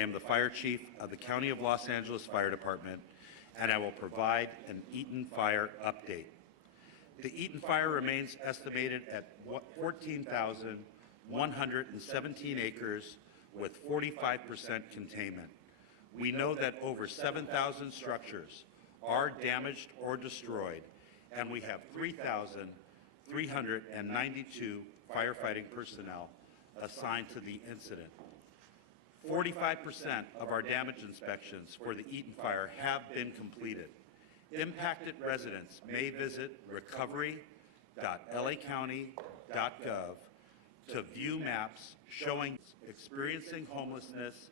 I am the Fire Chief of the County of Los Angeles Fire Department, and I will provide an Eaton fire update. The Eaton fire remains estimated at 14,117 acres with 45% containment. We know that over 7,000 structures are damaged or destroyed, and we have 3,392 firefighting personnel assigned to the incident. 45% of our damage inspections for the Eaton fire have been completed. Impacted residents may visit recovery.lacounty.gov to view maps showing experiencing homelessness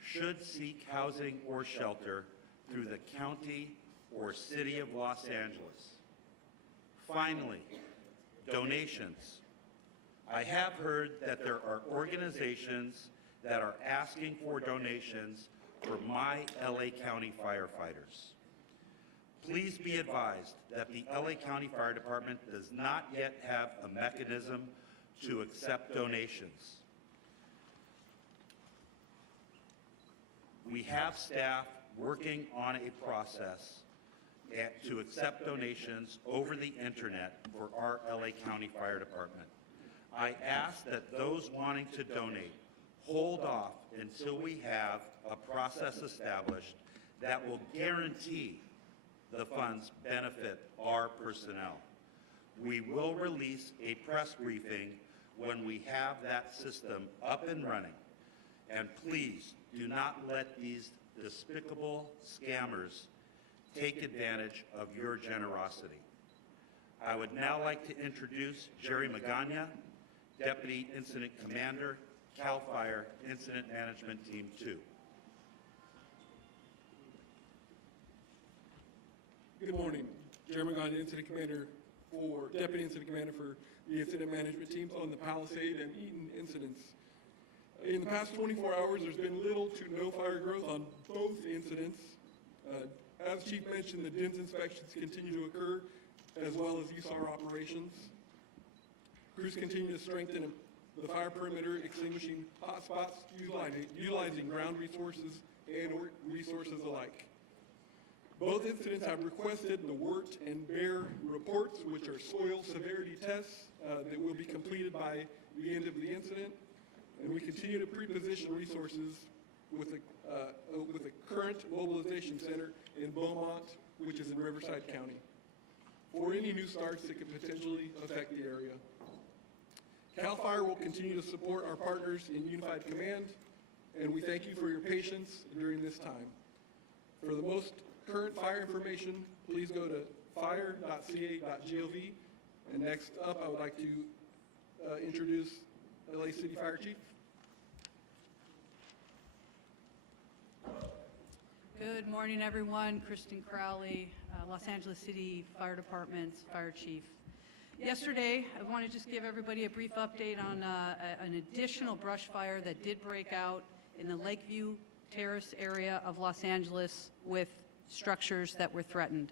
should seek housing or shelter through the county or city of Los Angeles. Finally, donations. I have heard that there are organizations that are asking for donations for my LA County firefighters. Please be advised that the LA County Fire Department does not yet have a mechanism to accept donations. We have staff working on a process to accept donations over the internet for our LA County Fire Department. I ask that those wanting to donate hold off until we have a process established that will guarantee the funds benefit our personnel. We will release a press briefing when we have that system up and running. And please do not let these despicable scammers take advantage of your generosity. I would now like to introduce Jerry Magana, Deputy Incident Commander, CAL FIRE Incident Management Team 2. Good morning. Jerry Magana, Deputy Incident Commander for the Incident Management Teams on the Palisades and Eaton incidents. In the past 24 hours, there's been little to no fire growth on both incidents. As Chief mentioned, the DINS inspections continue to occur, as well as ESAR operations. Crews continue to strengthen the fire perimeter, extinguishing hotspots, utilizing ground resources and resources alike. Both incidents have requested the WERT and BEAR reports, which are soil severity tests that will be completed by the end of the incident. And we continue to pre-position resources with the current mobilization center in Beaumont, which is in Riverside County, for any new starts that could potentially affect the area. CAL FIRE will continue to support our partners in Unified Command, and we thank you for your patience during this time. For the most current fire information, please go to fire.ca.gov. And next up, I would like to introduce LA City Fire Chief. Good morning, everyone. Kristen Crowley, Los Angeles City Fire Department's Fire Chief. Yesterday, I want to just give everybody a brief update on an additional brush fire that did break out in the Lakeview Terrace area of Los Angeles with structures that were threatened.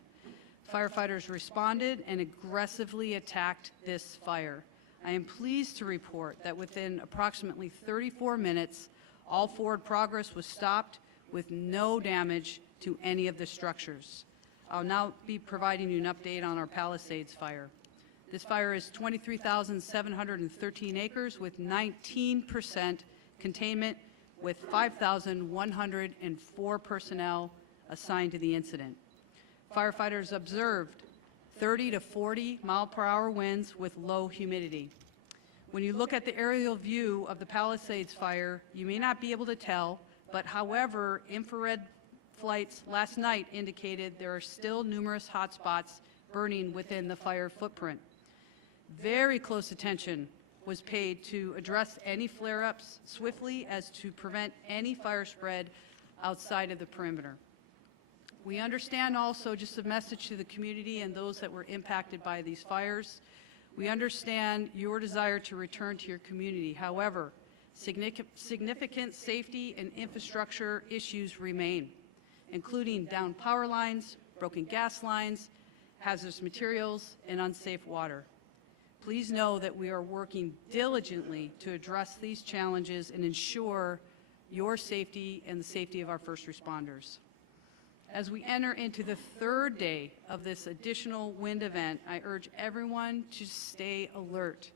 Firefighters responded and aggressively attacked this fire. I am pleased to report that within approximately 34 minutes, all forward progress was stopped with no damage to any of the structures. I'll now be providing you an update on our Palisades fire. This fire is 23,713 acres with 19% containment with 5,104 personnel assigned to the incident. Firefighters observed 30 to 40 mile-per-hour winds with low humidity. When you look at the aerial view of the Palisades fire, you may not be able to tell, but however, infrared flights last night indicated there are still numerous hot spots burning within the fire footprint. Very close attention was paid to address any flare-ups swiftly as to prevent any fire spread outside of the perimeter. We understand also, just a message to the community and those that were impacted by these fires, we understand your desire to return to your community. However, significant safety and infrastructure issues remain, including downed power lines, broken gas lines, hazardous materials, and unsafe water. Please know that we are working diligently to address these challenges and ensure your safety and the safety of our first responders. As we enter into the third day of this additional wind event, I urge everyone to stay alert.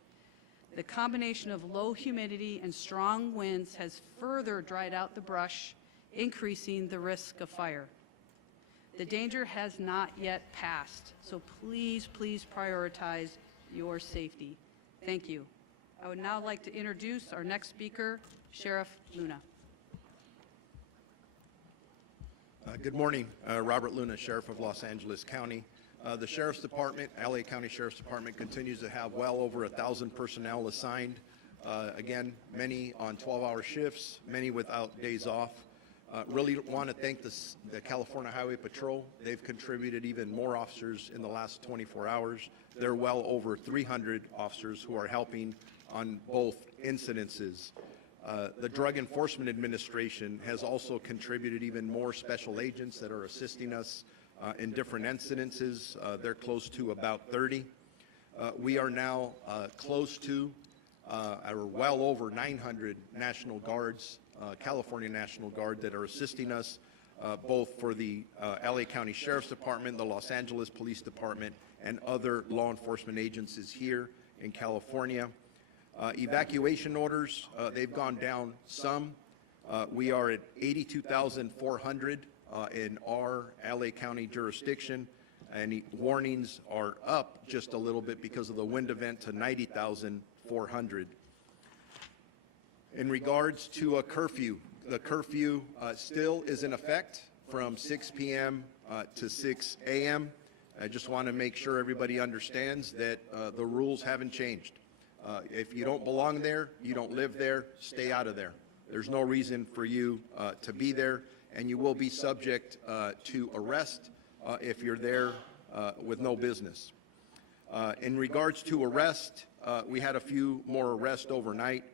The combination of low humidity and strong winds has further dried out the brush, increasing the risk of fire. The danger has not yet passed, so please prioritize your safety. Thank you. I would now like to introduce our next speaker, Sheriff Luna. Good morning, Robert Luna, Sheriff of Los Angeles County. The Sheriff's Department, LA County Sheriff's Department, continues to have well over 1,000 personnel assigned. Again, many on 12-hour shifts, many without days off. Really want to thank the California Highway Patrol. They've contributed even more officers in the last 24 hours. There are well over 300 officers who are helping on both incidences. The Drug Enforcement Administration has also contributed even more special agents that are assisting us in different incidences. They're close to about 30. We are now close to or well over 900 National Guards, California National Guard, that are assisting us both for the LA County Sheriff's Department, the Los Angeles Police Department, and other law enforcement agencies here in California. Evacuation orders, they've gone down some. We are at 82,400 in our LA County jurisdiction, and warnings are up just a little bit because of the wind event to 90,400. In regards to a curfew, the curfew still is in effect from 6 p.m. To 6 a.m. I just want to make sure everybody understands that the rules haven't changed. If you don't belong there, you don't live there, stay out of there. There's no reason for you to be there, and you will be subject to arrest if you're there with no business. In regards to arrest, we had a few more arrests overnight.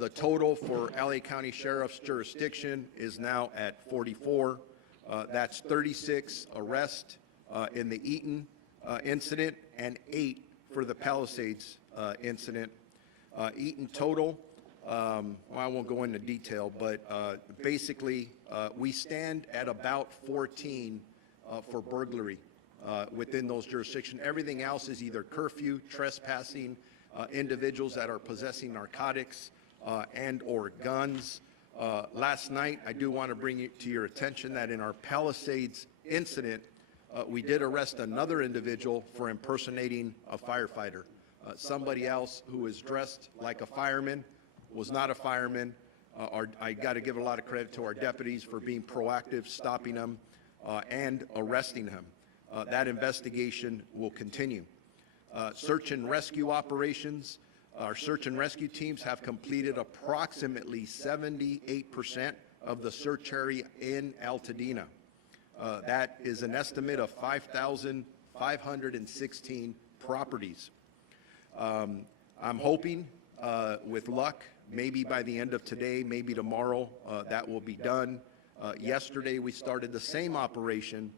The total for LA County Sheriff's jurisdiction is now at 44. That's 36 arrests in the Eaton incident and 8 for the Palisades incident. Eaton total, well, I won't go into detail, but basically we stand at about 14 for burglary within those jurisdictions. Everything else is either curfew, trespassing, individuals that are possessing narcotics and or guns. Last night, I do want to bring it to your attention that in our Palisades incident, we did arrest another individual for impersonating a firefighter. Somebody else who was dressed like a fireman was not a fireman. I got to give a lot of credit to our deputies for being proactive, stopping him, and arresting him. That investigation will continue. Search and rescue operations. Our search and rescue teams have completed approximately 78% of the search area in Altadena. That is an estimate of 5,516 properties. I'm hoping, with luck, maybe by the end of today, maybe tomorrow, that will be done. Yesterday, we started the same operation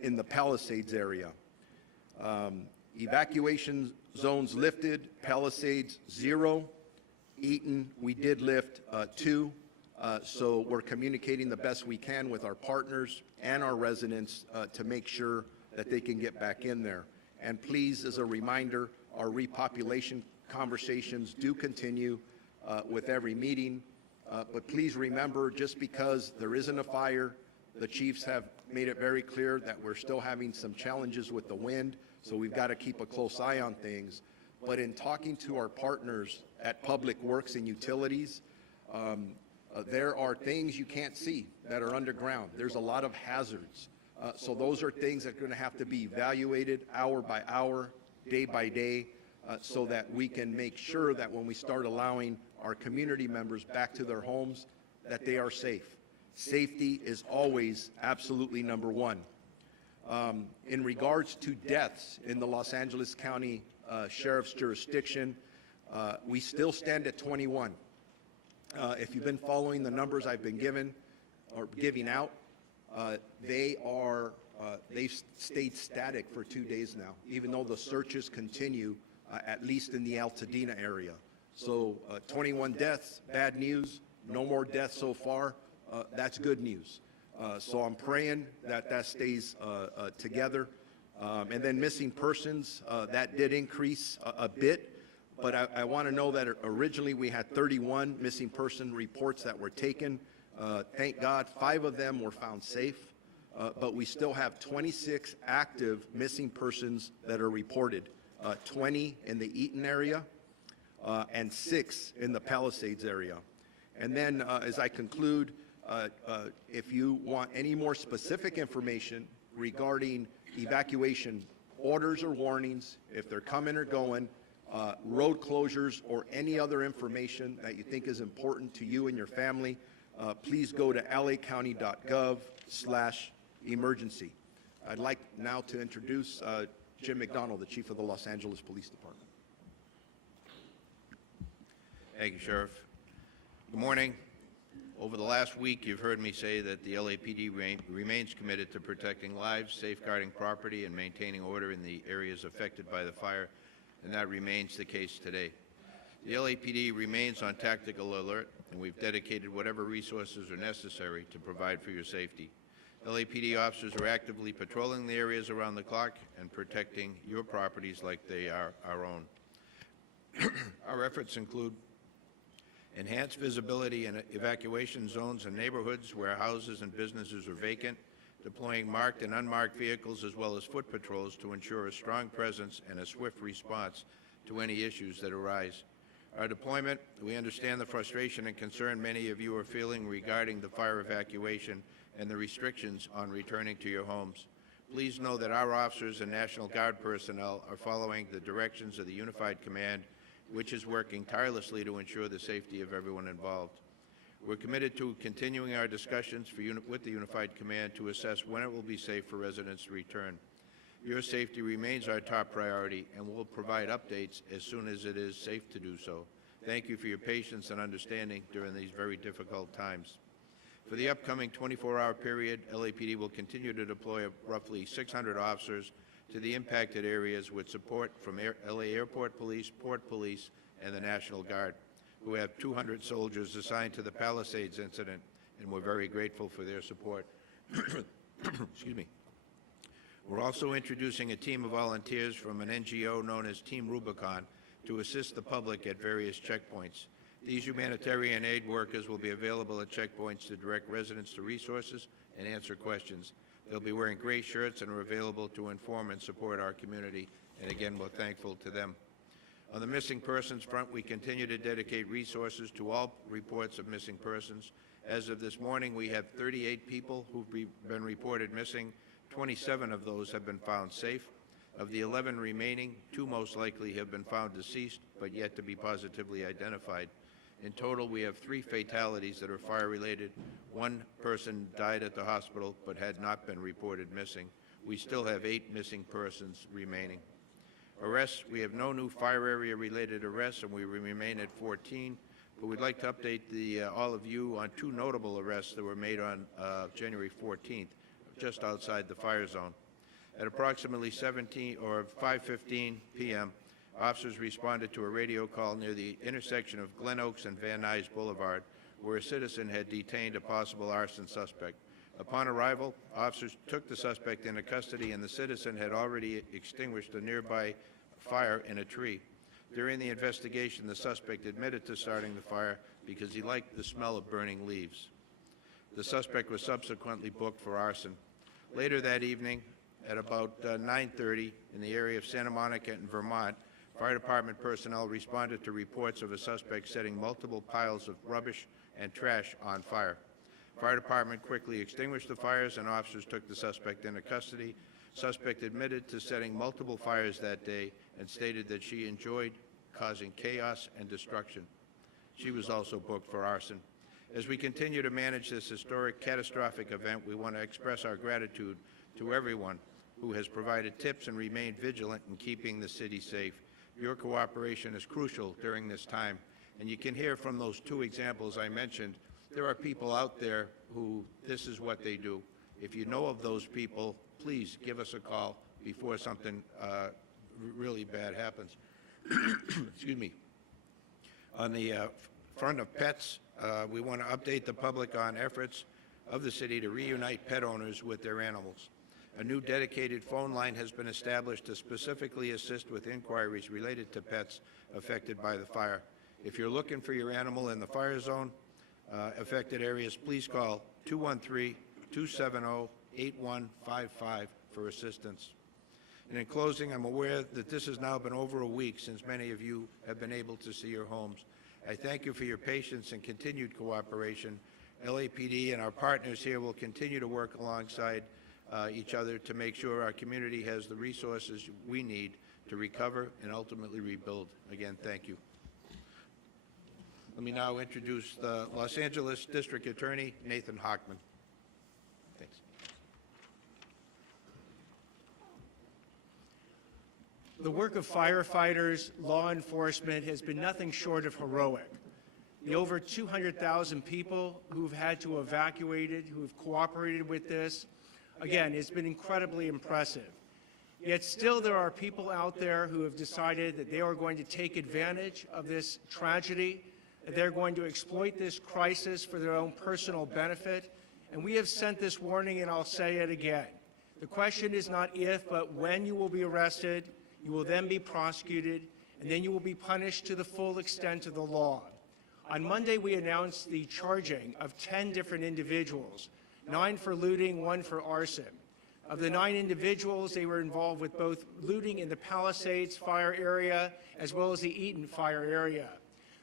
in the Palisades area. Evacuation zones lifted, Palisades 0. Eaton, we did lift 2. So we're communicating the best we can with our partners and our residents to make sure that they can get back in there. And please, as a reminder, our repopulation conversations do continue with every meeting. But please remember, just because there isn't a fire, the chiefs have made it very clear that we're still having some challenges with the wind, so we've got to keep a close eye on things. But in talking to our partners at Public Works and Utilities, there are things you can't see that are underground. There's a lot of hazards. So those are things that are going to have to be evaluated hour by hour, day by day, so that we can make sure that when we start allowing our community members back to their homes, that they are safe. Safety is always absolutely number one. In regards to deaths in the Los Angeles County Sheriff's jurisdiction, we still stand at 21. If you've been following the numbers I've been giving out, they've stayed static for 2 days now, even though the searches continue, at least in the Altadena area. So 21 deaths, bad news, no more deaths so far. That's good news. So I'm praying that that stays together. And then missing persons, that did increase a bit. But I want to know that originally we had 31 missing person reports that were taken. Thank God, 5 of them were found safe. But we still have 26 active missing persons that are reported, 20 in the Eaton area and 6 in the Palisades area. And then as I conclude, if you want any more specific information regarding evacuation orders or warnings, if they're coming or going, road closures, or any other information that you think is important to you and your family, please go to lacounty.gov/emergency. I'd like now to introduce Jim McDonald, the Chief of the Los Angeles Police Department. Thank you, Sheriff. Good morning. Over the last week, you've heard me say that the LAPD remains committed to protecting lives, safeguarding property, and maintaining order in the areas affected by the fire, and that remains the case today. The LAPD remains on tactical alert, and we've dedicated whatever resources are necessary to provide for your safety. LAPD officers are actively patrolling the areas around the clock and protecting your properties like they are our own. Our efforts include enhanced visibility in evacuation zones and neighborhoods where houses and businesses are vacant, deploying marked and unmarked vehicles as well as foot patrols to ensure a strong presence and a swift response to any issues that arise. Our deployment, we understand the frustration and concern many of you are feeling regarding the fire evacuation and the restrictions on returning to your homes. Please know that our officers and National Guard personnel are following the directions of the Unified Command, which is working tirelessly to ensure the safety of everyone involved. We're committed to continuing our discussions with the Unified Command to assess when it will be safe for residents to return. Your safety remains our top priority, and we'll provide updates as soon as it is safe to do so. Thank you for your patience and understanding during these very difficult times. For the upcoming 24-hour period, LAPD will continue to deploy roughly 600 officers to the impacted areas with support from LA Airport Police, Port Police, and the National Guard, who have 200 soldiers assigned to the Palisades incident, and we're very grateful for their support. Excuse me. We're also introducing a team of volunteers from an NGO known as Team Rubicon to assist the public at various checkpoints. These humanitarian aid workers will be available at checkpoints to direct residents to resources and answer questions. They'll be wearing gray shirts and are available to inform and support our community, and again, we're thankful to them. On the missing persons front, we continue to dedicate resources to all reports of missing persons. As of this morning, we have 38 people who've been reported missing. 27 of those have been found safe. Of the 11 remaining, 2 most likely have been found deceased, but yet to be positively identified. In total, we have 3 fatalities that are fire-related. 1 person died at the hospital but had not been reported missing. We still have 8 missing persons remaining. Arrests, we have no new fire area-related arrests, and we remain at 14. But we'd like to update all of you on 2 notable arrests that were made on January 14th, just outside the fire zone. At approximately 5:15 p.m., officers responded to a radio call near the intersection of Glen Oaks and Van Nuys Boulevard, where a citizen had detained a possible arson suspect. Upon arrival, officers took the suspect into custody, and the citizen had already extinguished a nearby fire in a tree. During the investigation, the suspect admitted to starting the fire because he liked the smell of burning leaves. The suspect was subsequently booked for arson. Later that evening, at about 9:30 in the area of Santa Monica in Vermont, fire department personnel responded to reports of a suspect setting multiple piles of rubbish and trash on fire. Fire department quickly extinguished the fires, and officers took the suspect into custody. Suspect admitted to setting multiple fires that day and stated that she enjoyed causing chaos and destruction. She was also booked for arson. As we continue to manage this historic, catastrophic event, we want to express our gratitude to everyone who has provided tips and remained vigilant in keeping the city safe. Your cooperation is crucial during this time, and you can hear from those 2 examples I mentioned, there are people out there who this is what they do. If you know of those people, please give us a call before something really bad happens. Excuse me. On the front of pets, we want to update the public on efforts of the city to reunite pet owners with their animals. A new dedicated phone line has been established to specifically assist with inquiries related to pets affected by the fire. If you're looking for your animal in the fire zone affected areas, please call 213-270-8155 for assistance. And in closing, I'm aware that this has now been over a week since many of you have been able to see your homes. I thank you for your patience and continued cooperation. LAPD and our partners here will continue to work alongside each other to make sure our community has the resources we need to recover and ultimately rebuild. Again, thank you. Let me now introduce the Los Angeles District Attorney, Nathan Hochman. Thanks. The work of firefighters, law enforcement has been nothing short of heroic. The over 200,000 people who've had to evacuate, who have cooperated with this, again, it's been incredibly impressive. Yet still there are people out there who have decided that they are going to take advantage of this tragedy, that they're going to exploit this crisis for their own personal benefit. And we have sent this warning, and I'll say it again. The question is not if, but when you will be arrested. You will then be prosecuted, and then you will be punished to the full extent of the law. On Monday, we announced the charging of 10 different individuals, 9 for looting, 1 for arson. Of the 9 individuals, they were involved with both looting in the Palisades fire area as well as the Eaton fire area.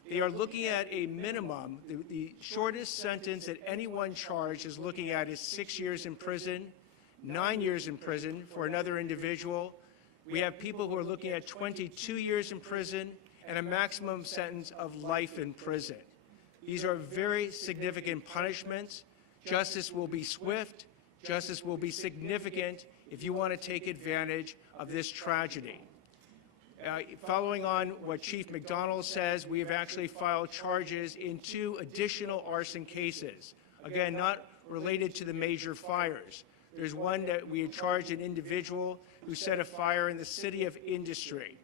They are looking at a minimum, the shortest sentence that anyone charged is looking at is 6 years in prison, 9 years in prison for another individual. We have people who are looking at 22 years in prison and a maximum sentence of life in prison. These are very significant punishments. Justice will be swift. Justice will be significant if you want to take advantage of this tragedy. Following on what Chief McDonald says, we have actually filed charges in 2 additional arson cases, again, not related to the major fires. There's one that we had charged an individual who set a fire in the City of Industry.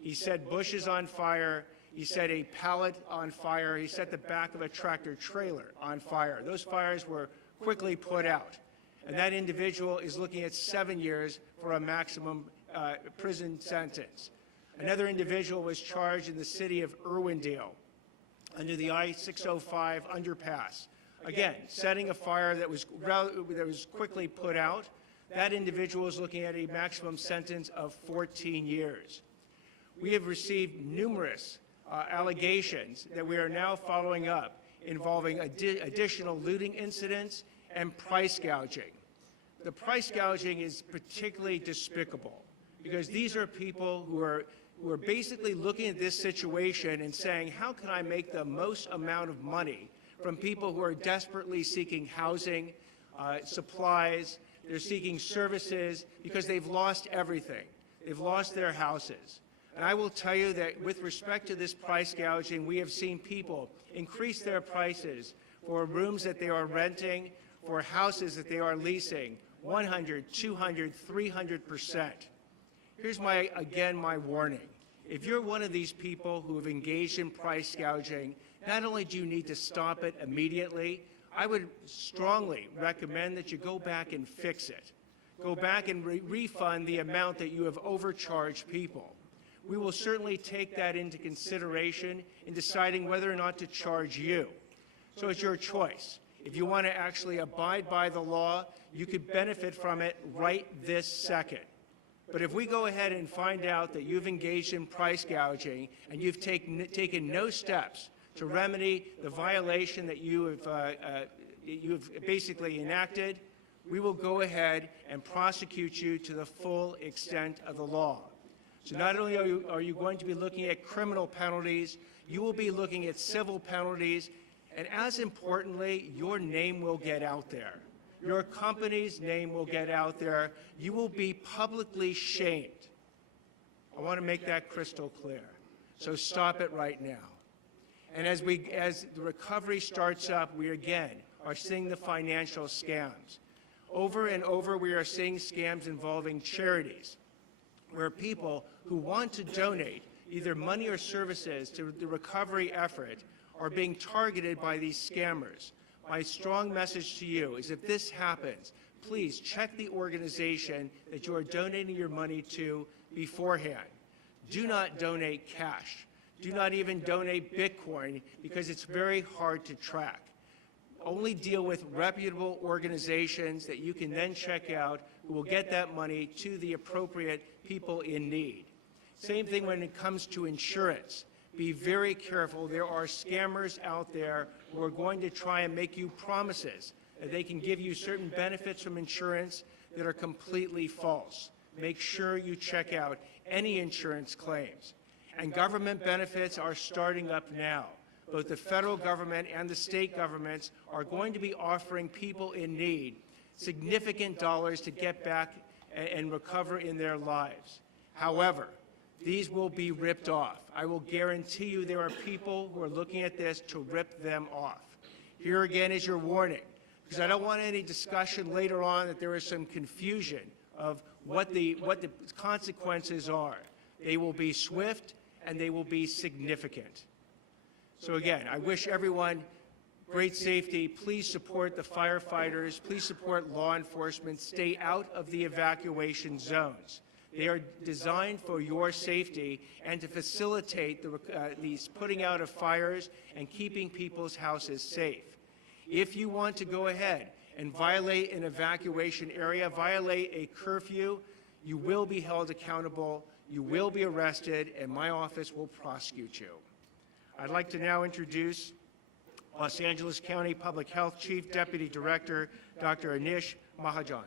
He set bushes on fire. He set a pallet on fire. He set the back of a tractor trailer on fire. Those fires were quickly put out. And that individual is looking at 7 years for a maximum prison sentence. Another individual was charged in the city of Irwindale under the I-605 underpass. Again, setting a fire that was quickly put out. That individual is looking at a maximum sentence of 14 years. We have received numerous allegations that we are now following up involving additional looting incidents and price gouging. The price gouging is particularly despicable because these are people who are basically looking at this situation and saying, how can I make the most amount of money from people who are desperately seeking housing, supplies, they're seeking services because they've lost everything. They've lost their houses. And I will tell you that with respect to this price gouging, we have seen people increase their prices for rooms that they are renting, for houses that they are leasing, 100, 200, 300%. Here's again my warning. If you're one of these people who have engaged in price gouging, not only do you need to stop it immediately, I would strongly recommend that you go back and fix it. Go back and refund the amount that you have overcharged people. We will certainly take that into consideration in deciding whether or not to charge you. So it's your choice. If you want to actually abide by the law, you could benefit from it right this second. But if we go ahead and find out that you've engaged in price gouging and you've taken no steps to remedy the violation that you have basically enacted, we will go ahead and prosecute you to the full extent of the law. So not only are you going to be looking at criminal penalties, you will be looking at civil penalties, and as importantly, your name will get out there. Your company's name will get out there. You will be publicly shamed. I want to make that crystal clear. So stop it right now. And as the recovery starts up, we again are seeing the financial scams. Over and over, we are seeing scams involving charities, where people who want to donate either money or services to the recovery effort are being targeted by these scammers. My strong message to you is if this happens, please check the organization that you are donating your money to beforehand. Do not donate cash. Do not even donate Bitcoin because it's very hard to track. Only deal with reputable organizations that you can then check out who will get that money to the appropriate people in need. Same thing when it comes to insurance. Be very careful. There are scammers out there who are going to try and make you promises that they can give you certain benefits from insurance that are completely false. Make sure you check out any insurance claims. And government benefits are starting up now. Both the federal government and the state governments are going to be offering people in need significant dollars to get back and recover in their lives. However, these will be ripped off. I will guarantee you there are people who are looking at this to rip them off. Here again is your warning, because I don't want any discussion later on that there is some confusion of what the consequences are. They will be swift and they will be significant. So again, I wish everyone great safety. Please support the firefighters. Please support law enforcement. Stay out of the evacuation zones. They are designed for your safety and to facilitate these putting out of fires and keeping people's houses safe. If you want to go ahead and violate an evacuation area, violate a curfew, you will be held accountable, you will be arrested, and my office will prosecute you. I'd like to now introduce Los Angeles County Public Health Chief Deputy Director, Dr. Anish Mahajan.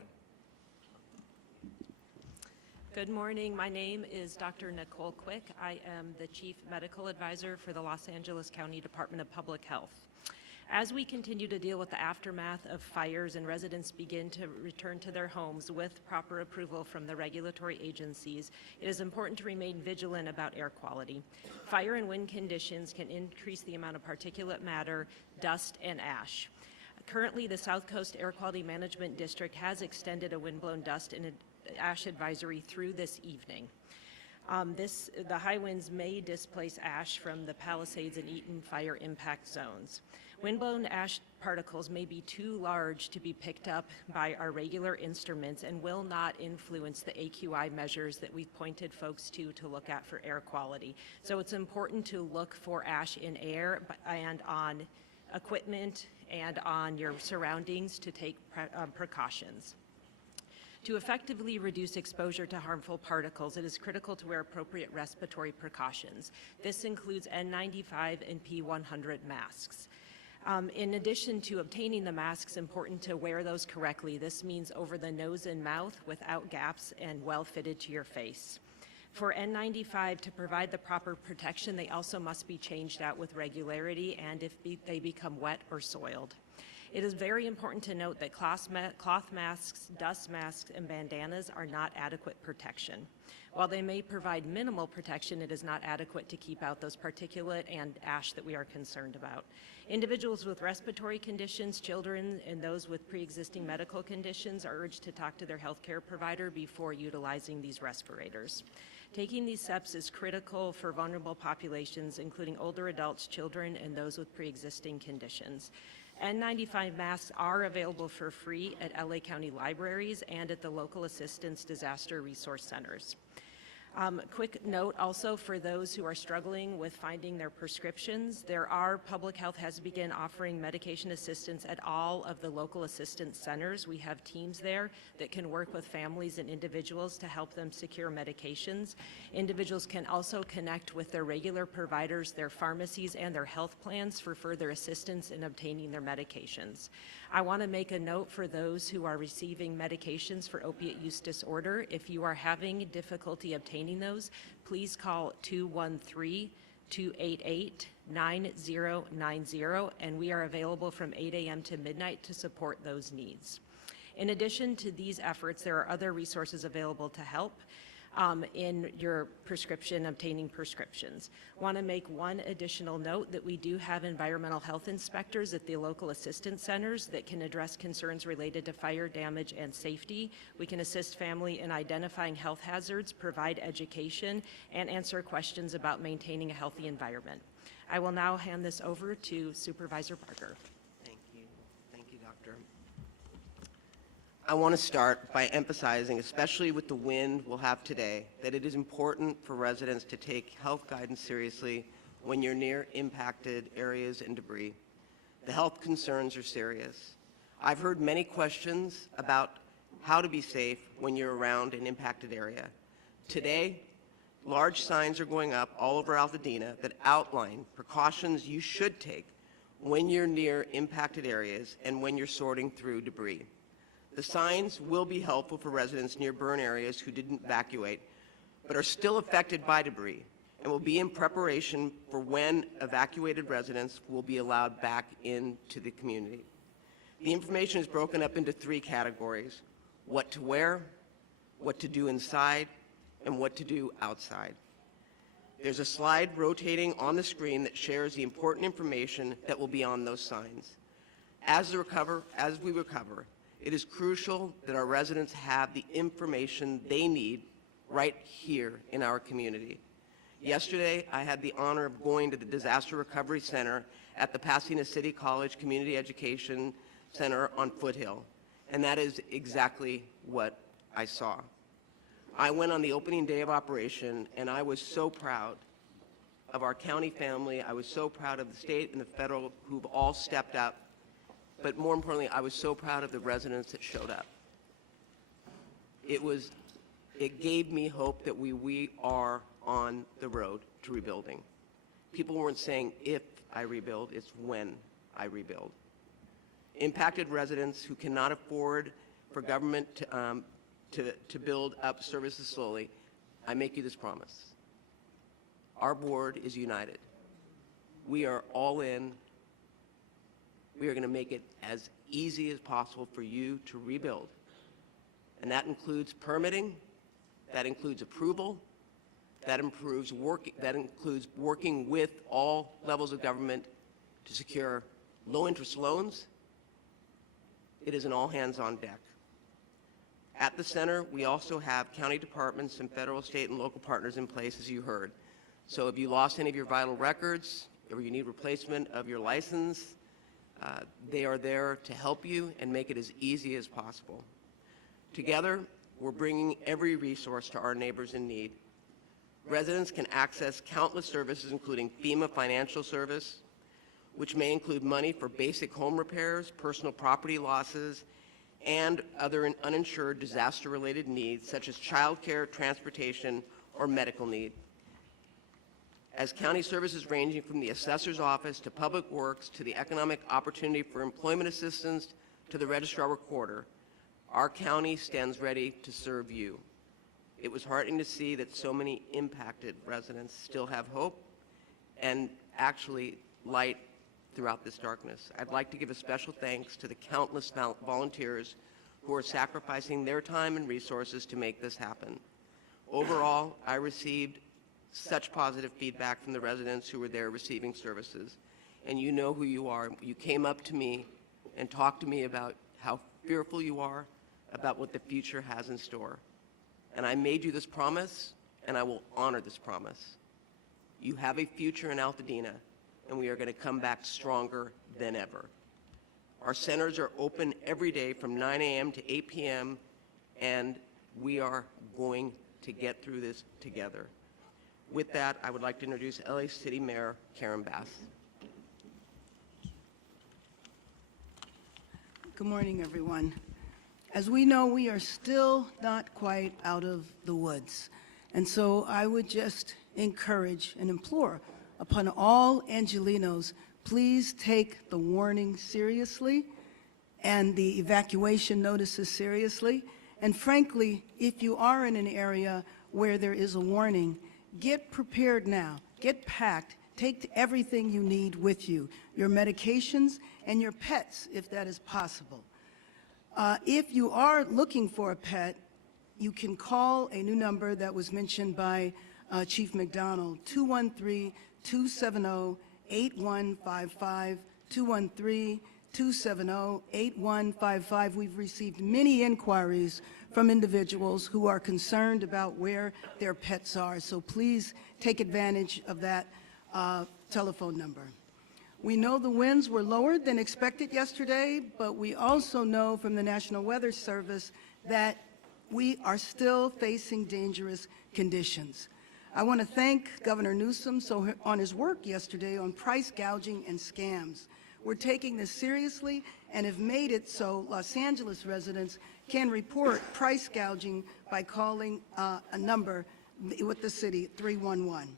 Good morning. My name is Dr. Nicole Quick. I am the Chief Medical Advisor for the Los Angeles County Department of Public Health. As we continue to deal with the aftermath of fires and residents begin to return to their homes with proper approval from the regulatory agencies, it is important to remain vigilant about air quality. Fire and wind conditions can increase the amount of particulate matter, dust, and ash. Currently, the South Coast Air Quality Management District has extended a windblown dust and ash advisory through this evening. The high winds may displace ash from the Palisades and Eaton fire impact zones. Windblown ash particles may be too large to be picked up by our regular instruments and will not influence the AQI measures that we've pointed folks to look at for air quality. So it's important to look for ash in air and on equipment and on your surroundings to take precautions. To effectively reduce exposure to harmful particles, it is critical to wear appropriate respiratory precautions. This includes N95 and P100 masks. In addition to obtaining the masks, important to wear those correctly. This means over the nose and mouth without gaps and well fitted to your face. For N95 to provide the proper protection, they also must be changed out with regularity and if they become wet or soiled. It is very important to note that cloth masks, dust masks, and bandanas are not adequate protection. While they may provide minimal protection, it is not adequate to keep out those particulate and ash that we are concerned about. Individuals with respiratory conditions, children, and those with pre-existing medical conditions are urged to talk to their healthcare provider before utilizing these respirators. Taking these steps is critical for vulnerable populations, including older adults, children, and those with pre-existing conditions. N95 masks are available for free at LA County libraries and at the local assistance disaster resource centers. Quick note also for those who are struggling with finding their prescriptions, Public Health has begun offering medication assistance at all of the local assistance centers. We have teams there that can work with families and individuals to help them secure medications. Individuals can also connect with their regular providers, their pharmacies, and their health plans for further assistance in obtaining their medications. I want to make a note for those who are receiving medications for opiate use disorder. If you are having difficulty obtaining those, please call 213-288-9090, and we are available from 8 a.m. to midnight to support those needs. In addition to these efforts, there are other resources available to help in your obtaining prescriptions. Want to make one additional note that we do have environmental health inspectors at the local assistance centers that can address concerns related to fire damage and safety. We can assist family in identifying health hazards, provide education, and answer questions about maintaining a healthy environment. I will now hand this over to Supervisor Parker. Thank you. Thank you, Doctor. I want to start by emphasizing, especially with the wind we'll have today, that it is important for residents to take health guidance seriously when you're near impacted areas and debris. The health concerns are serious. I've heard many questions about how to be safe when you're around an impacted area. Today, large signs are going up all over Altadena that outline precautions you should take when you're near impacted areas and when you're sorting through debris. The signs will be helpful for residents near burn areas who didn't evacuate but are still affected by debris and will be in preparation for when evacuated residents will be allowed back into the community. The information is broken up into 3 categories: what to wear, what to do inside, and what to do outside. There's a slide rotating on the screen that shares the important information that will be on those signs. As we recover, it is crucial that our residents have the information they need right here in our community. Yesterday, I had the honor of going to the Disaster Recovery Center at the Pasadena City College Community Education Center on Foothill, and that is exactly what I saw. I went on the opening day of operation, and I was so proud of our county family. I was so proud of the state and the federal who've all stepped up. But more importantly, I was so proud of the residents that showed up. It gave me hope that we are on the road to rebuilding. People weren't saying if I rebuild, it's when I rebuild. Impacted residents who cannot afford for government to build up services slowly, I make you this promise. Our board is united. We are all in. We are going to make it as easy as possible for you to rebuild. And that includes permitting, that includes approval, that includes working with all levels of government to secure low-interest loans. It is an all-hands-on deck. At the center, we also have county departments and federal, state, and local partners in place, as you heard. So if you lost any of your vital records or you need replacement of your license, they are there to help you and make it as easy as possible. Together, we're bringing every resource to our neighbors in need. Residents can access countless services, including FEMA financial service, which may include money for basic home repairs, personal property losses, and other uninsured disaster-related needs, such as childcare, transportation, or medical need. As county services ranging from the assessor's office to public works to the economic opportunity for employment assistance to the registrar recorder, our county stands ready to serve you. It was heartening to see that so many impacted residents still have hope and actually light throughout this darkness. I'd like to give a special thanks to the countless volunteers who are sacrificing their time and resources to make this happen. Overall, I received such positive feedback from the residents who were there receiving services. And you know who you are. You came up to me and talked to me about how fearful you are about what the future has in store. And I made you this promise, and I will honor this promise. You have a future in Altadena, and we are going to come back stronger than ever. Our centers are open every day from 9 a.m. to 8 p.m., and we are going to get through this together. With that, I would like to introduce LA City Mayor Karen Bass. Good morning, everyone. As we know, we are still not quite out of the woods. And so I would just encourage and implore upon all Angelenos, please take the warning seriously and the evacuation notices seriously. And frankly, if you are in an area where there is a warning, get prepared now. Get packed. Take everything you need with you, your medications and your pets, if that is possible. If you are looking for a pet, you can call a new number that was mentioned by Chief McDonald, 213-270-8155, 213-270-8155. We've received many inquiries from individuals who are concerned about where their pets are, so please take advantage of that telephone number. We know the winds were lower than expected yesterday, but we also know from the National Weather Service that we are still facing dangerous conditions. I want to thank Governor Newsom on his work yesterday on price gouging and scams. We're taking this seriously and have made it so Los Angeles residents can report price gouging by calling a number with the city, 311.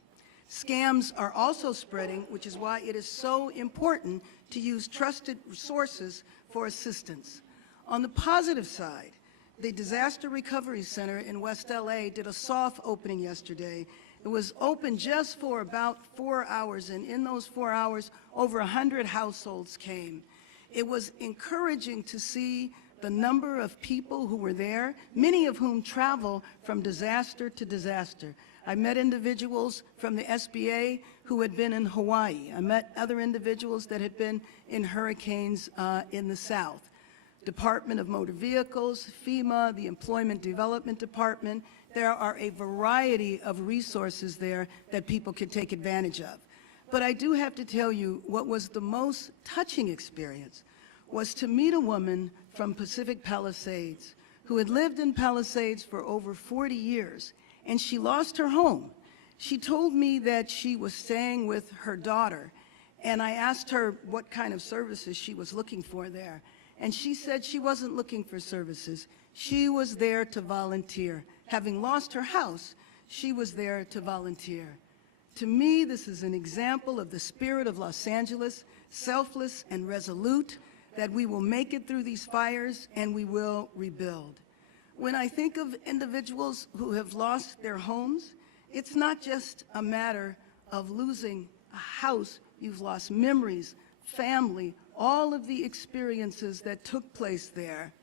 Scams are also spreading, which is why it is so important to use trusted sources for assistance. On the positive side, the Disaster Recovery Center in West LA did a soft opening yesterday. It was open just for about 4 hours, and in those 4 hours, over 100 households came. It was encouraging to see the number of people who were there, many of whom travel from disaster to disaster. I met individuals from the SBA who had been in Hawaii. I met other individuals that had been in hurricanes in the South. Department of Motor Vehicles, FEMA, the Employment Development Department. There are a variety of resources there that people can take advantage of. But I do have to tell you, what was the most touching experience was to meet a woman from Pacific Palisades who had lived in Palisades for over 40 years, and she lost her home. She told me that she was staying with her daughter, and I asked her what kind of services she was looking for there. And she said she wasn't looking for services. She was there to volunteer. Having lost her house, she was there to volunteer. To me, this is an example of the spirit of Los Angeles, selfless and resolute, that we will make it through these fires and we will rebuild. When I think of individuals who have lost their homes, it's not just a matter of losing a house. You've lost memories, family, all of the experiences that took place there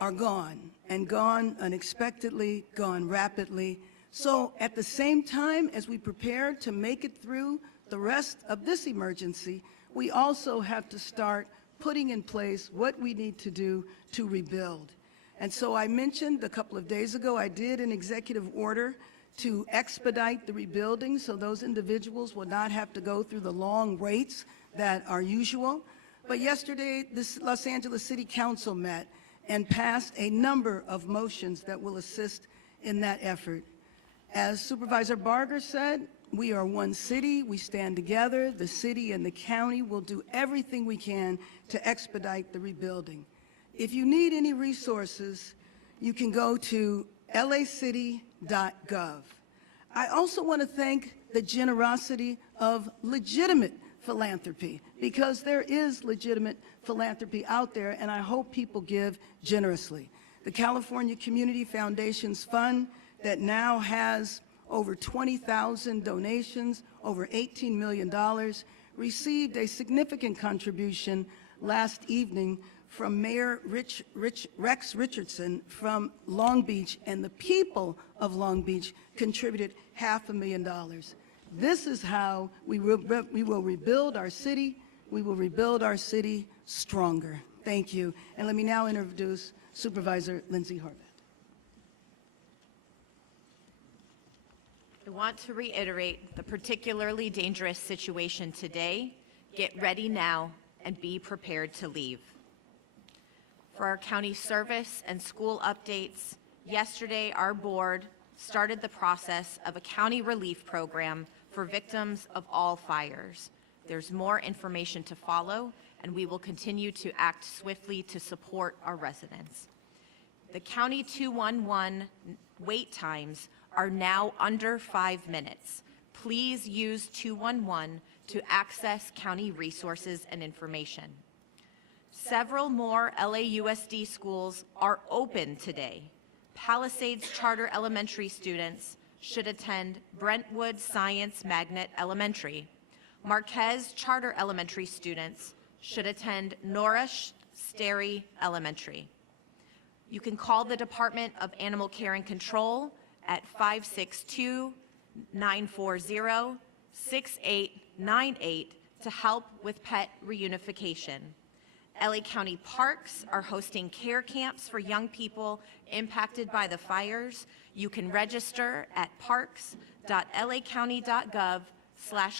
are gone, and gone unexpectedly, gone rapidly. So at the same time as we prepare to make it through the rest of this emergency, we also have to start putting in place what we need to do to rebuild. And so I mentioned a couple of days ago, I did an executive order to expedite the rebuilding so those individuals will not have to go through the long waits that are usual. But yesterday, this Los Angeles City Council met and passed a number of motions that will assist in that effort. As Supervisor Barger said, we are one city, we stand together. The city and the county will do everything we can to expedite the rebuilding. If you need any resources, you can go to lacity.gov. I also want to thank the generosity of legitimate philanthropy, because there is legitimate philanthropy out there, and I hope people give generously. The California Community Foundations Fund, that now has over 20,000 donations, over $18 million, received a significant contribution last evening from Mayor Rex Richardson from Long Beach, and the people of Long Beach contributed $500,000. This is how we will rebuild our city. We will rebuild our city stronger. Thank you. And let me now introduce Supervisor Lindsay Horvath. I want to reiterate the particularly dangerous situation today. Get ready now and be prepared to leave. For our county service and school updates, yesterday our board started the process of a county relief program for victims of all fires. There's more information to follow, and we will continue to act swiftly to support our residents. The County 211 wait times are now under 5 minutes. Please use 211 to access county resources and information. Several more LAUSD schools are open today. Palisades Charter Elementary students should attend Brentwood Science Magnet Elementary. Marquez Charter Elementary students should attend Nora Sterry Elementary. You can call the Department of Animal Care and Control at 562-940-6898 to help with pet reunification. LA County Parks are hosting care camps for young people impacted by the fires. You can register at parks.lacounty.gov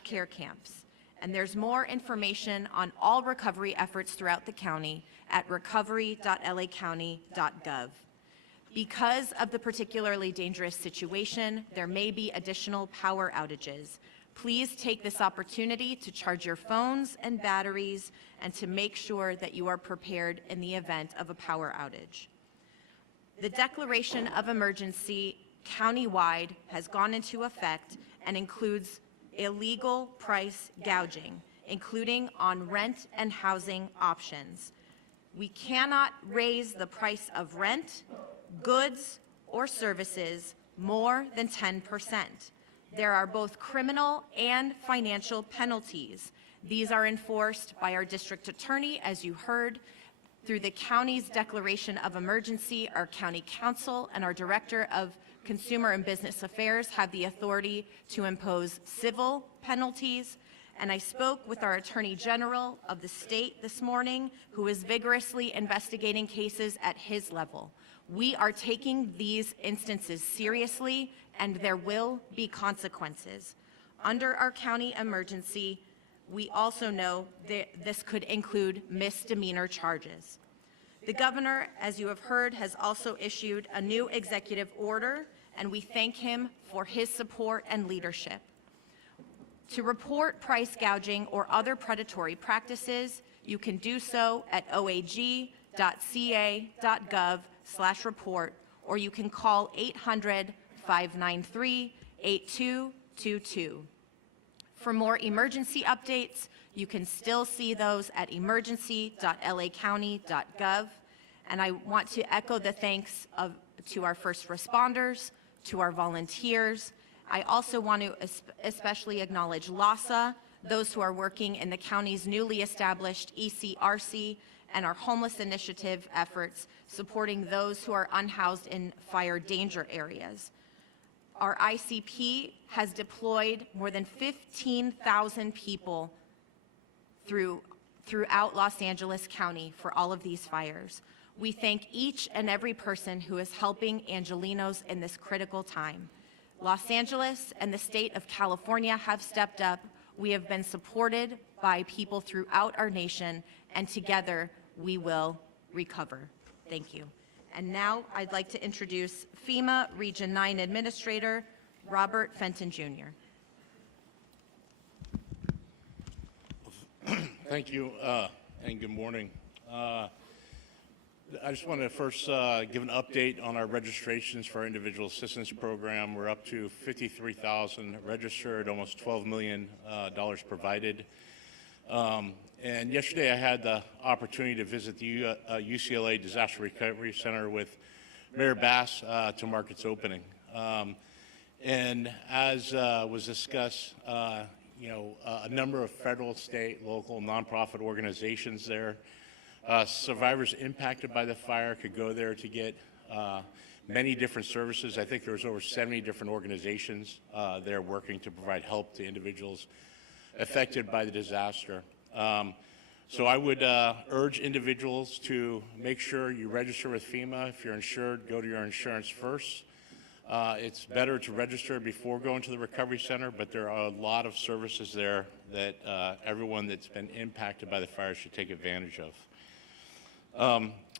care camps. And there's more information on all recovery efforts throughout the county at recovery.lacounty.gov. Because of the particularly dangerous situation, there may be additional power outages. Please take this opportunity to charge your phones and batteries and to make sure that you are prepared in the event of a power outage. The declaration of emergency countywide has gone into effect and includes illegal price gouging, including on rent and housing options. We cannot raise the price of rent, goods, or services more than 10%. There are both criminal and financial penalties. These are enforced by our district attorney, as you heard. Through the county's declaration of emergency, our county council and our director of Consumer and Business Affairs have the authority to impose civil penalties. And I spoke with our Attorney General of the state this morning, who is vigorously investigating cases at his level. We are taking these instances seriously, and there will be consequences. Under our county emergency, we also know that this could include misdemeanor charges. The governor, as you have heard, has also issued a new executive order, and we thank him for his support and leadership. To report price gouging or other predatory practices, you can do so at oag.ca.gov/report, or you can call 800-593-8222. For more emergency updates, you can still see those at emergency.lacounty.gov. And I want to echo the thanks to our first responders, to our volunteers. I also want to especially acknowledge LASA, those who are working in the county's newly established ECRC, and our homeless initiative efforts, supporting those who are unhoused in fire danger areas. Our ICP has deployed more than 15,000 people throughout Los Angeles County for all of these fires. We thank each and every person who is helping Angelenos in this critical time. Los Angeles and the state of California have stepped up. We have been supported by people throughout our nation, and together we will recover. Thank you. And now I'd like to introduce FEMA Region 9 Administrator Robert Fenton Jr. Thank you, and good morning. I just want to first give an update on our registrations for our individual assistance program. We're up to 53,000 registered, almost $12 million provided. And yesterday I had the opportunity to visit the UCLA Disaster Recovery Center with Mayor Bass to mark its opening. And as was discussed, a number of federal, state, local, nonprofit organizations there. Survivors impacted by the fire could go there to get many different services. I think there was over 70 different organizations there working to provide help to individuals affected by the disaster. So I would urge individuals to make sure you register with FEMA. If you're insured, go to your insurance first. It's better to register before going to the recovery center, but there are a lot of services there that everyone that's been impacted by the fire should take advantage of.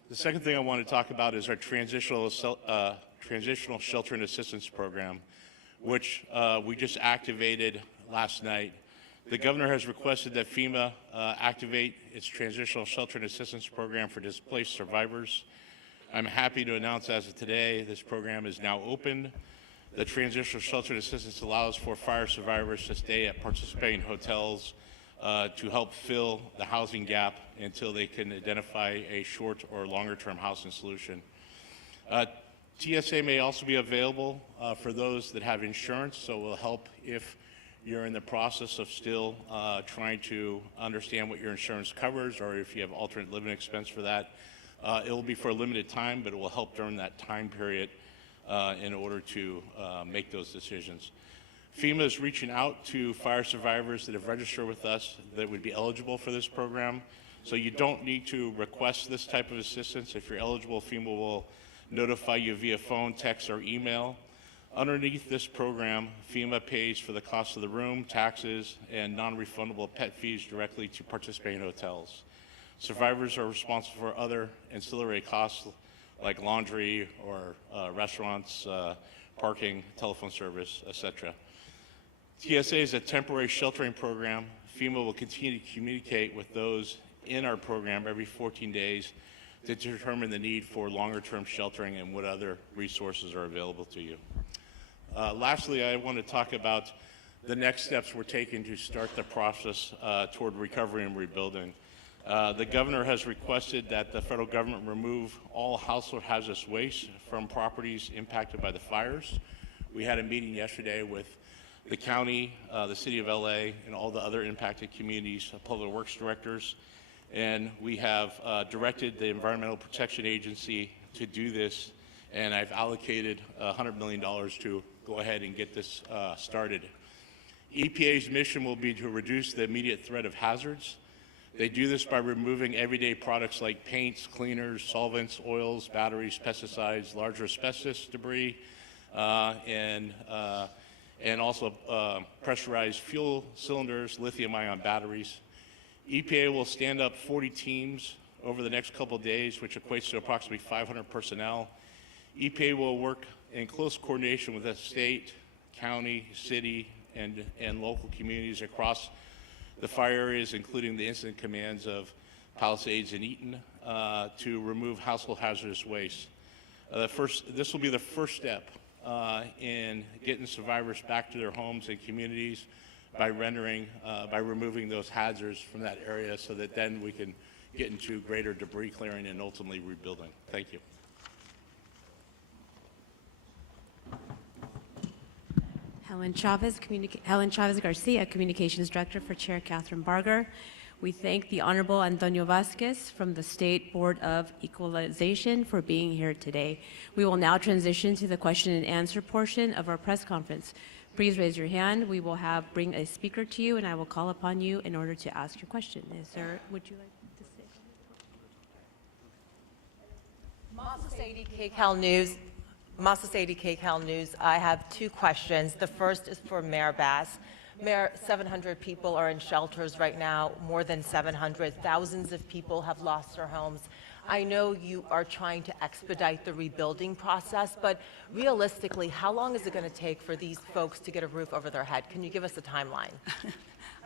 The second thing I want to talk about is our transitional shelter and assistance program, which we just activated last night. The governor has requested that FEMA activate its transitional shelter and assistance program for displaced survivors. I'm happy to announce as of today, this program is now open. The transitional shelter and assistance allows for fire survivors to stay at participating hotels to help fill the housing gap until they can identify a short or longer term housing solution. TSA may also be available for those that have insurance, so it will help if you're in the process of still trying to understand what your insurance covers, or if you have alternate living expense for that. It will be for a limited time, but it will help during that time period in order to make those decisions. FEMA is reaching out to fire survivors that have registered with us that would be eligible for this program. So you don't need to request this type of assistance. If you're eligible, FEMA will notify you via phone, text, or email. Underneath this program, FEMA pays for the cost of the room, taxes, and non-refundable pet fees directly to participating hotels. Survivors are responsible for other ancillary costs like laundry or restaurants, parking, telephone service, etc. TSA is a temporary sheltering program. FEMA will continue to communicate with those in our program every 14 days to determine the need for longer-term sheltering and what other resources are available to you. Lastly, I want to talk about the next steps we're taking to start the process toward recovery and rebuilding. The governor has requested that the federal government remove all household hazardous waste from properties impacted by the fires. We had a meeting yesterday with the county, the city of LA, and all the other impacted communities, public works directors, and we have directed the Environmental Protection Agency to do this, and I've allocated $100 million to go ahead and get this started. EPA's mission will be to reduce the immediate threat of hazards. They do this by removing everyday products like paints, cleaners, solvents, oils, batteries, pesticides, larger asbestos debris, and also pressurized fuel cylinders, lithium-ion batteries. EPA will stand up 40 teams over the next couple of days, which equates to approximately 500 personnel. EPA will work in close coordination with the state, county, city, and local communities across the fire areas, including the incident commands of Palisades and Eaton, to remove household hazardous waste. This will be the first step in getting survivors back to their homes and communities by removing those hazards from that area, so that then we can get into greater debris clearing and ultimately rebuilding. Thank you. Helen Chavez Garcia, Communications Director for Chair Catherine Barger. We thank the Honorable Antonio Vasquez from the State Board of Equalization for being here today. We will now transition to the question and answer portion of our press conference. Please raise your hand. We will bring a speaker to you, and I will call upon you in order to ask your question. Would you like to say? Masa Sadie, KCAL News. Masa Sadie, KCAL News. I have two questions. The first is for Mayor Bass. Mayor, 700 people are in shelters right now, more than 700. Thousands of people have lost their homes. I know you are trying to expedite the rebuilding process, but realistically, how long is it going to take for these folks to get a roof over their head? Can you give us a timeline?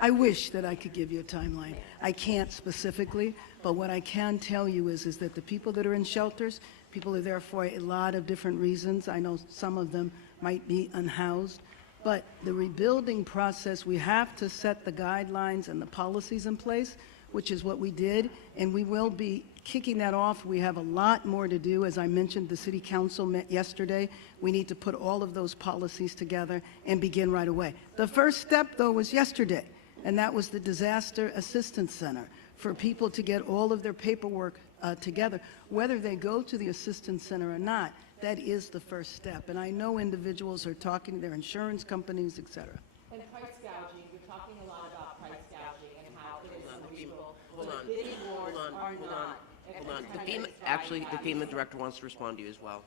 I wish that I could give you a timeline. I can't specifically, but what I can tell you is that the people that are in shelters, people are there for a lot of different reasons. I know some of them might be unhoused, but the rebuilding process, we have to set the guidelines and the policies in place, which is what we did, and we will be kicking that off. We have a lot more to do. As I mentioned, the City Council met yesterday. We need to put all of those policies together and begin right away. The first step, though, was yesterday, and that was the Disaster Assistance Center for people to get all of their paperwork together. Whether they go to the Assistance Center or not, that is the first step. And I know individuals are talking to their insurance companies, et cetera. And price gouging, you're talking a lot about price gouging and how it is illegal. Hold on. The bidding wars are not. Hold on. The FEMA director wants to respond to you as well.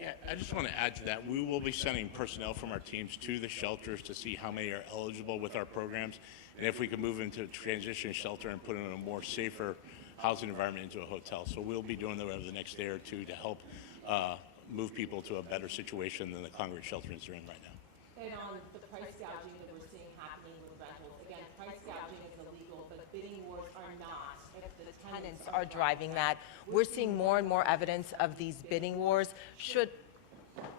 Yeah, I just want to add to that. We will be sending personnel from our teams to the shelters to see how many are eligible with our programs, and if we can move into a transition shelter and put in a more safer housing environment into a hotel. So we'll be doing that over the next day or two to help move people to a better situation than the congregate shelters are in right now. And on the price gouging that we're seeing happening with rentals, again, price gouging is illegal, but bidding wars are not. If the tenants are driving that, we're seeing more and more evidence of these bidding wars. Should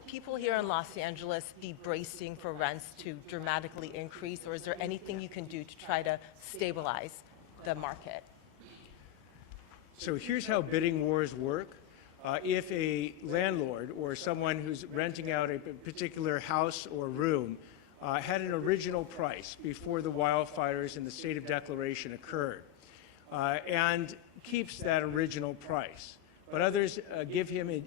people here in Los Angeles be bracing for rents to dramatically increase, or is there anything you can do to try to stabilize the market? So here's how bidding wars work. If a landlord or someone who's renting out a particular house or room had an original price before the wildfires and the state of declaration occurred, and keeps that original price, but others give him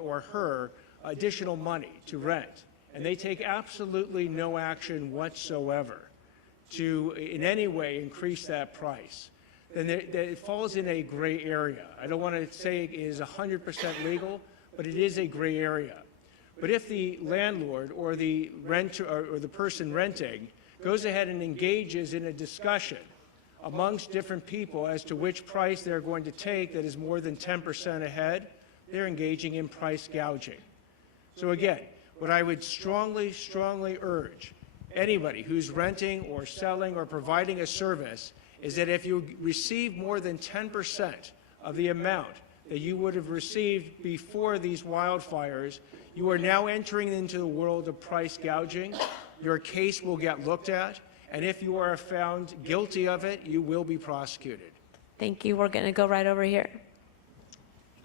or her additional money to rent, and they take absolutely no action whatsoever to in any way increase that price, then it falls in a gray area. I don't want to say it is 100% legal, but it is a gray area. But if the landlord or the renter or the person renting goes ahead and engages in a discussion amongst different people as to which price they're going to take that is more than 10% ahead, they're engaging in price gouging. So again, what I would strongly, strongly urge anybody who's renting or selling or providing a service is that if you receive more than 10% of the amount that you would have received before these wildfires, you are now entering into the world of price gouging. Your case will get looked at, and if you are found guilty of it, you will be prosecuted. Thank you. We're going to go right over here.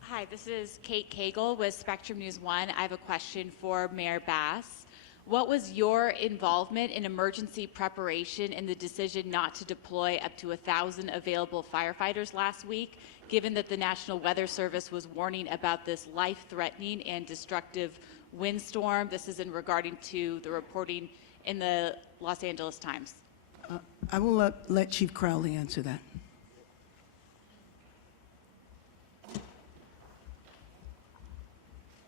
Hi, this is Kate Cagle with Spectrum News 1. I have a question for Mayor Bass. What was your involvement in emergency preparation in the decision not to deploy up to 1,000 available firefighters last week, given that the National Weather Service was warning about this life-threatening and destructive windstorm? This is in regarding to the reporting in the Los Angeles Times. I will let Chief Crowley answer that.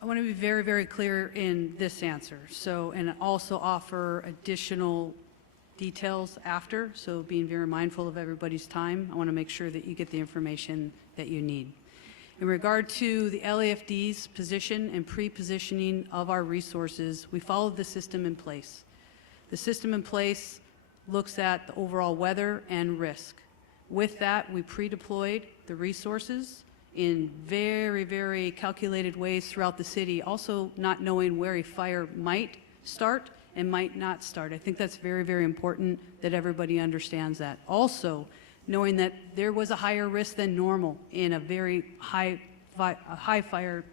I want to be very, very clear in this answer. And also offer additional details after. So being very mindful of everybody's time, I want to make sure that you get the information that you need. In regard to the LAFD's position and pre-positioning of our resources, we followed the system in place. The system in place looks at the overall weather and risk. With that, we pre-deployed the resources in very, very calculated ways throughout the city, also not knowing where a fire might start and might not start. I think that's very, very important that everybody understands that. Also, knowing that there was a higher risk than normal in a very high fire,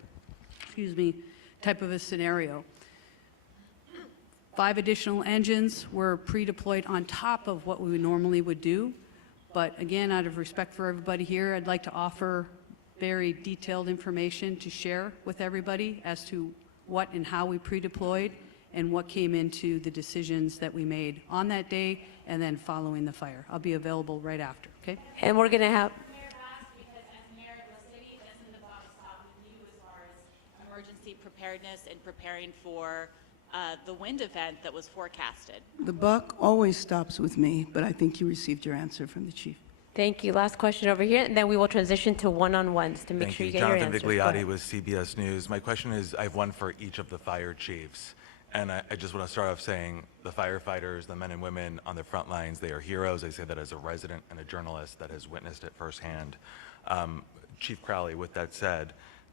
type of a scenario. 5 additional engines were pre-deployed on top of what we normally would do. But again, out of respect for everybody here, I'd like to offer very detailed information to share with everybody as to what and how we pre-deployed and what came into the decisions that we made on that day and then following the fire. I'll be available right after, okay? And we're going to have... Mayor Bass, because as mayor of the city, doesn't the buck stop with you as far as emergency preparedness and preparing for the wind event that was forecasted? The buck always stops with me, but I think you received your answer from the chief. Thank you. Last question over here, and then we will transition to one-on-ones to make sure you get your answers. Jonathan Vigliotti with CBS News. My question is, I have one for each of the fire chiefs. And I just want to start off saying the firefighters, the men and women on the front lines, they are heroes. I say that as a resident and a journalist that has witnessed it firsthand. Chief Crowley, with that said,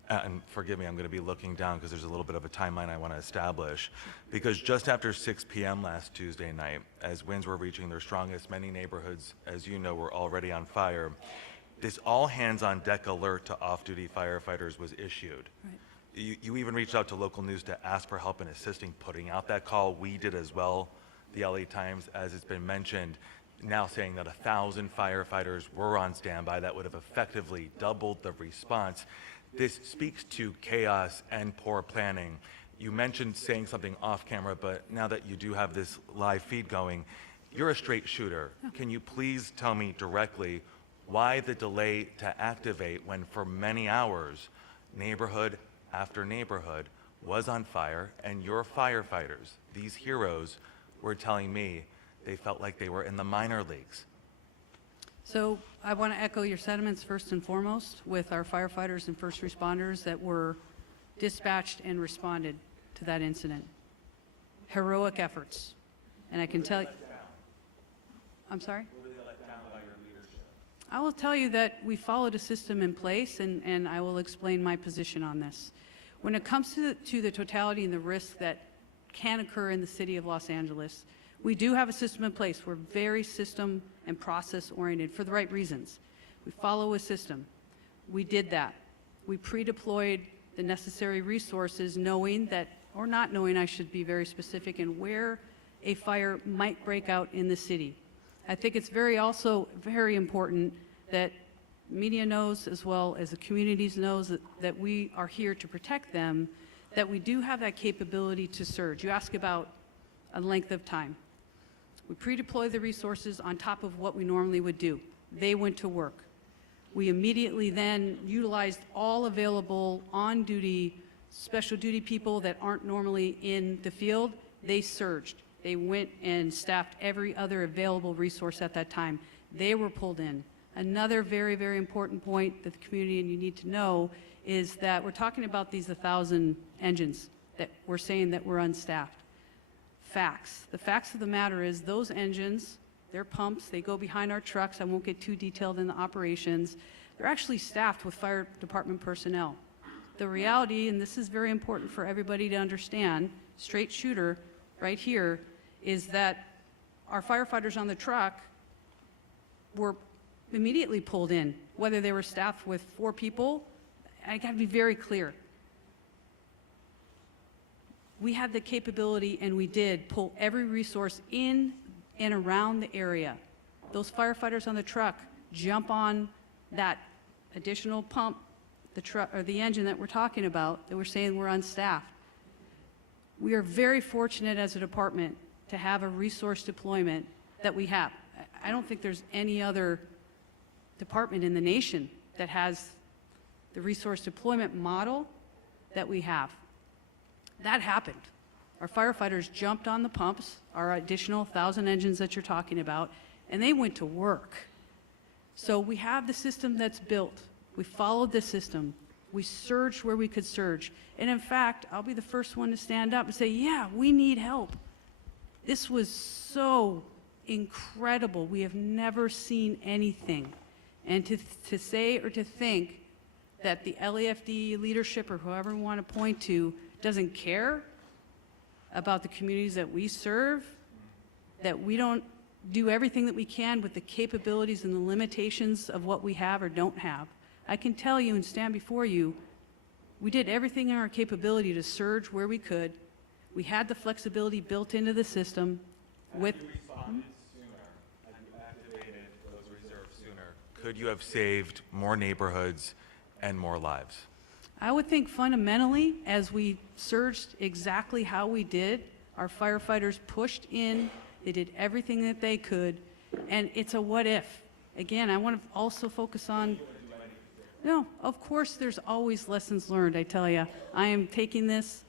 and forgive me, I'm going to be looking down because there's a little bit of a timeline I want to establish. Because just after 6 p.m. last Tuesday night, as winds were reaching their strongest, many neighborhoods, as you know, were already on fire. This all-hands-on-deck alert to off-duty firefighters was issued. Right. You even reached out to local news to ask for help in assisting putting out that call. We did as well. The LA Times, as it's been mentioned, now saying that 1,000 firefighters were on standby. That would have effectively doubled the response. This speaks to chaos and poor planning. You mentioned saying something off camera, but now that you do have this live feed going, you're a straight shooter. Can you please tell me directly why the delay to activate when for many hours, neighborhood after neighborhood was on fire, and your firefighters, these heroes, were telling me they felt like they were in the minor leagues? So I want to echo your sentiments first and foremost with our firefighters and first responders that were dispatched and responded to that incident. Heroic efforts. And I can tell you... I'm sorry? Were they let down by your leadership? I will tell you that we followed a system in place, and I will explain my position on this. When it comes to the totality and the risk that can occur in the city of Los Angeles, we do have a system in place. We're very system and process oriented for the right reasons. We follow a system. We did that. We pre-deployed the necessary resources knowing that, or not knowing, I should be very specific, in where a fire might break out in the city. I think it's also very important that media knows, as well as the communities knows, that we are here to protect them, that we do have that capability to surge. You ask about a length of time. We pre-deploy the resources on top of what we normally would do. They went to work. We immediately then utilized all available on-duty special duty people that aren't normally in the field, they surged. They went and staffed every other available resource at that time. They were pulled in. Another very, very important point that the community and you need to know is that we're talking about these 1,000 engines that we're saying that we're unstaffed. Facts. The facts of the matter is those engines, they're pumps, they go behind our trucks. I won't get too detailed in the operations. They're actually staffed with fire department personnel. The reality, and this is very important for everybody to understand, straight shooter right here, is that our firefighters on the truck were immediately pulled in, whether they were staffed with 4 people. I got to be very clear. We had the capability, and we did, pull every resource in and around the area. Those firefighters on the truck jump on that additional pump, the truck or the engine that we're talking about, that we're saying we're unstaffed. We are very fortunate as a department to have a resource deployment that we have. I don't think there's any other department in the nation that has the resource deployment model that we have. That happened. Our firefighters jumped on the pumps, our additional 1,000 engines that you're talking about, and they went to work. So we have the system that's built. We followed the system. We surged where we could surge. And in fact, I'll be the first one to stand up and say, yeah, we need help. This was so incredible. We have never seen anything. And to say or to think that the LAFD leadership or whoever we want to point to doesn't care about the communities that we serve, that we don't do everything that we can with the capabilities and the limitations of what we have or don't have. I can tell you and stand before you, we did everything in our capability to surge where we could. We had the flexibility built into the system with... Had you responded sooner, had you activated those reserves sooner, could you have saved more neighborhoods and more lives? I would think fundamentally, as we surged exactly how we did, our firefighters pushed in, they did everything that they could, and it's a what if. Again, I want to also focus on, no, of course there's always lessons learned, I tell you. I am taking this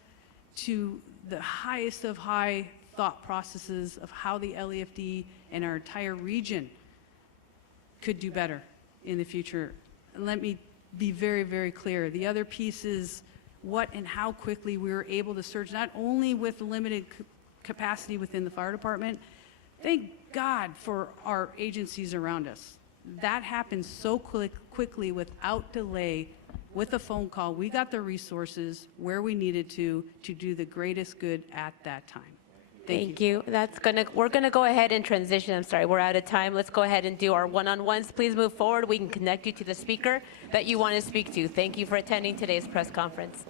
to the highest of high thought processes of how the LAFD and our entire region could do better in the future. And let me be very, very clear. The other piece is what and how quickly we were able to surge, not only with limited capacity within the fire department. Thank God for our agencies around us. That happened so quickly without delay with a phone call. We got the resources where we needed to do the greatest good at that time. Thank you. We're gonna go ahead and transition. I'm sorry, we're out of time. Let's go ahead and do our one-on-ones. Please move forward. We can connect you to the speaker that you want to speak to. Thank you for attending today's press conference.